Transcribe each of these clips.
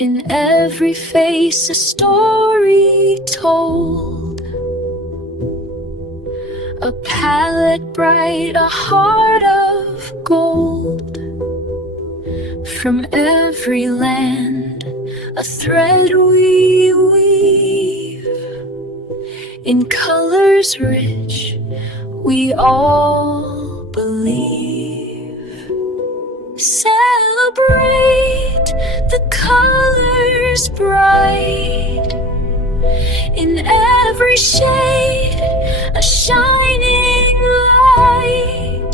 In every face a story told, a palette bright, a heart of gold. From every land a thread we weave, in colors rich we all believe. Celebrate the colors bright, in every shade a shining light.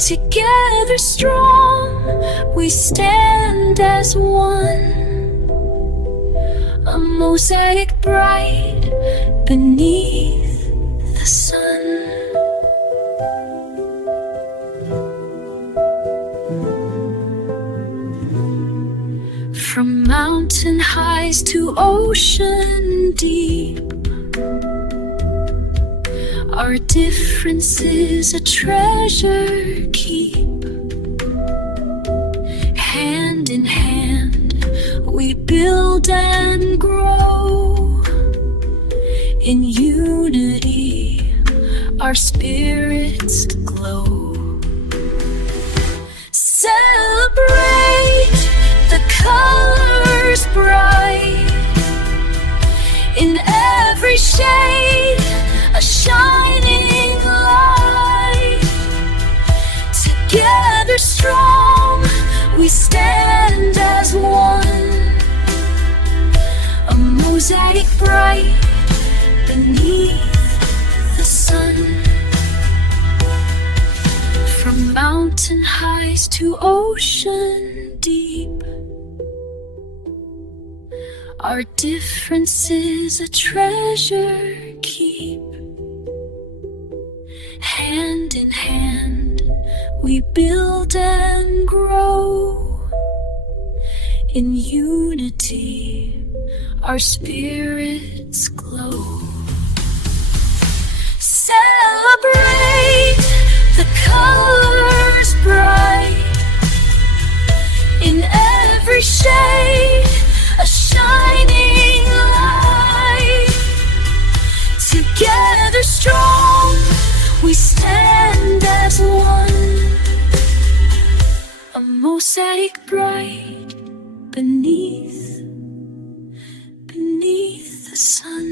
Together strong we stand as one, a mosaic bright beneath the sun. From mountain highs to ocean deep, our differences a treasure keep. Hand in hand we build and grow, in unity our spirits glow. Celebrate the colors bright, in every shade a shining light. Together strong we stand as one, a mosaic bright beneath the sun. From mountain highs to ocean deep, our differences a treasure keep. Hand in hand we build and grow, in unity our spirits glow. Celebrate the colors bright, in every shade a shining light. Together strong we stand as one, a mosaic bright beneath the sun.